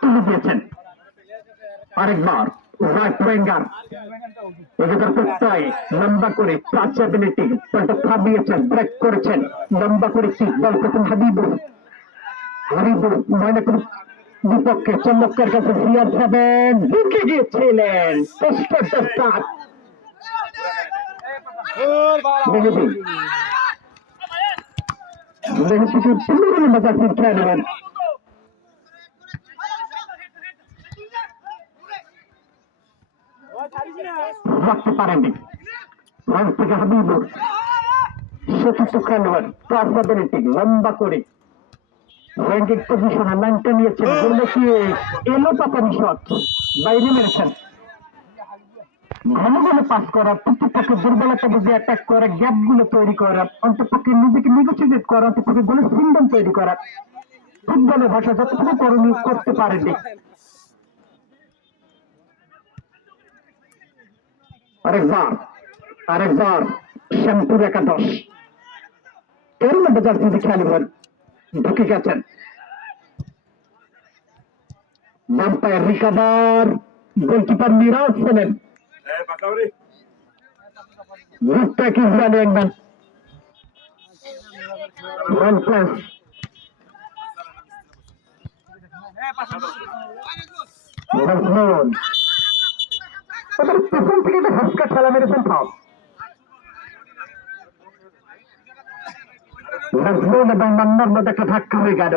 তুলে দিয়েছেন আরেকবার রাইট উইঙ্গার এদিকের প্রত্যয় লম্বা করে টাচ অ্যাবিলিটি বলটা থামিয়েছেন, ব্রেক করেছেন লম্বা করে কি বল পেতেন হাবিবুর। হাবিবুর ময়নাকুর বিপক্ষে চমৎকার কাছে ফিয়ার পাবেন, ঢুকে গিয়েছিলেন পোস্টার স্টার্ট খেলা রাখতে পারেননি। ফ্রান্স থেকে হাবিবুর সেক্ষেত্রে খেলোয়াড় ট্রান্সফারেবিলিটি লম্বা করে র্যাঙ্কিং পজিশনে লাইনটা নিয়েছেন, বললে কি এলো পাতানি শট বাইরে মেরেছেন। ঘন ঘন পাস করা, প্রত্যেকটাকে দুর্বলতা বুঝে অ্যাটাক করা, গ্যাপ গুলো তৈরি করা, অন্তপক্ষে নিজেকে নেগোসিয়েট করা, অন্তপক্ষে গোলের সিন্ডম তৈরি করা, ফুটবলের ভাষা যতটুকু করণীয় করতে পারেনি। আরেকবার শ্যামপুর একাদশ এর মধ্যে জার্সিতে খেলোয়াড় ঢুকে গেছেন। বাম্পায়ার রিকাভার, গোলকিপার নিরাজ ছিলেন, ইসরায়েলি একজন প্রথম থেকে একটা হাসকা খেলা মেরেছেন সব এবং মান্নার মধ্যে একটা ধাক্কা হয়ে গেল।